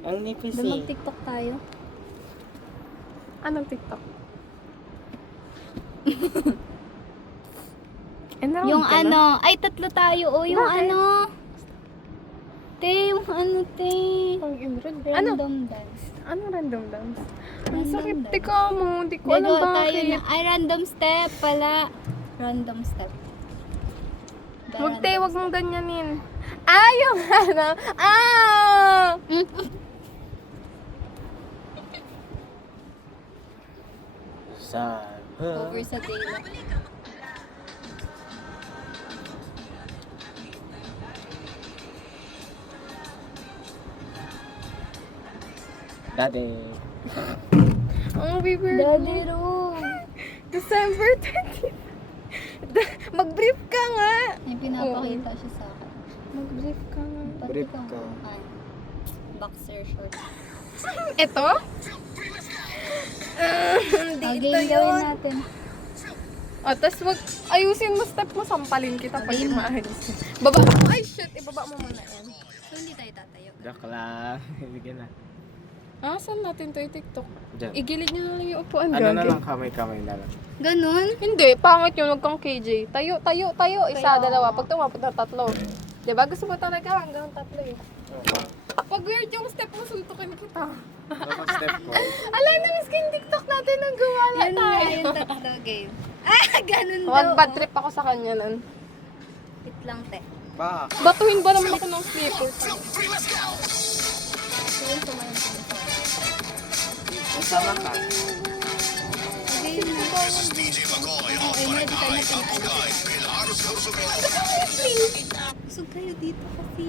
Ang nipis Doon eh. mag-tiktok tayo. Anong TikTok? Yung ano, ay tatlo tayo o yung Bakit? ano. Te, yung ano te. Ang inrod. Ano? Random dance. Anong random dance? Ang Random sakit. dance. Teka mo, hindi ko alam Gagawa tayo bakit. na, ay random step pala. Random step. Huwag te, huwag mong ganyanin. Ah, yung ano. Ah! Over sa dayla. Daddy. Ang bibir Daddy Room. December 30. Mag-brief ka nga. May pinapakita siya sa akin. Mag-brief ka nga. Pati Brief kang ka. boxer shorts. Ito? Again, gawin natin. O, tas wag, ayusin mo step mo, sampalin kita pag Okay. maayos. Baba, ay shit, ibaba mo muna yan. So, hindi tayo tatayo. Joke lang. Bigyan na. Ah, saan natin to i-tiktok? Diyan. Igilid nyo na lang yung upuan, Ano na gagi. lang, kamay-kamay na lang. Ganun? Hindi, pangit yun, wag kang KJ. Tayo, tayo, tayo, isa, Kaya- dalawa. Pag tumapot na tatlo. Diba? Gusto mo talaga hanggang tatlo eh. Pag weird yung step mo, suntukin kita. Ano step ko? Alay na, miskin TikTok natin, nagawala Yun nga, tayo. yung tatlo game. Ah, ganun daw. Wag bad trip ako sa kanya nun. Wait lang, te. Pa. Batuhin ba naman ako ng slippers? Sama ka. Okay, yun na. Okay, ready tayo na pinaalis. Busog kayo dito kasi.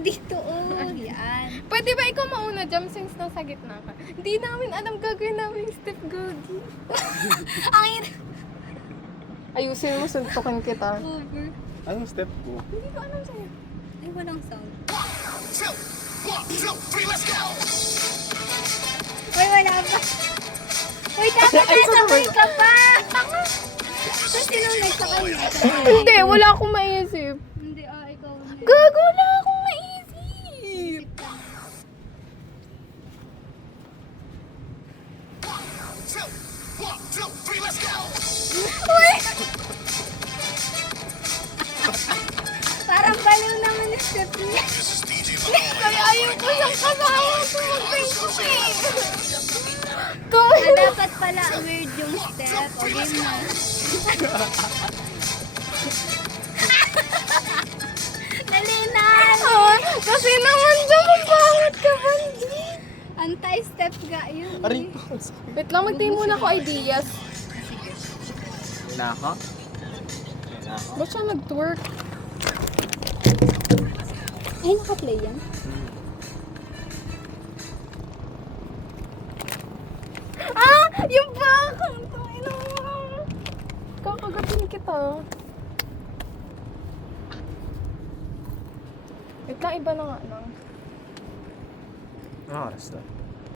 Dito, oh. Yan. Pwede ba ikaw mauna jump since nasa gitna ka? Hindi namin alam gagawin namin yung step gagi. Ang ina- Ayusin mo, suntukin kita. Over. Anong step ko? Hindi ko alam sa'yo. Ay, walang sound. Uy, wala pa. Uy, dapat nasabay ka pa. So, sinong sa kanya? Hindi, wala akong maisip. Hindi, ikaw na. Gago, wala akong maisip. Parang baliw naman yung step niya. Kaya ayaw ko siyang kasama sa Facebook eh. Dapat pala weird yung step. O, game na. Dali na! Kasi naman dyan, magbangat ka ba? Anti-step ga yun. Aray. Wait lang, magtingin muna ako ideas. Na ako? Na ako? Ba't siya nag-twerk? Ay, naka-play yan? Ah! Yung bakang! Tangina mo! Kakagatin kita. Wait lang, iba na nga lang. Anong oras to?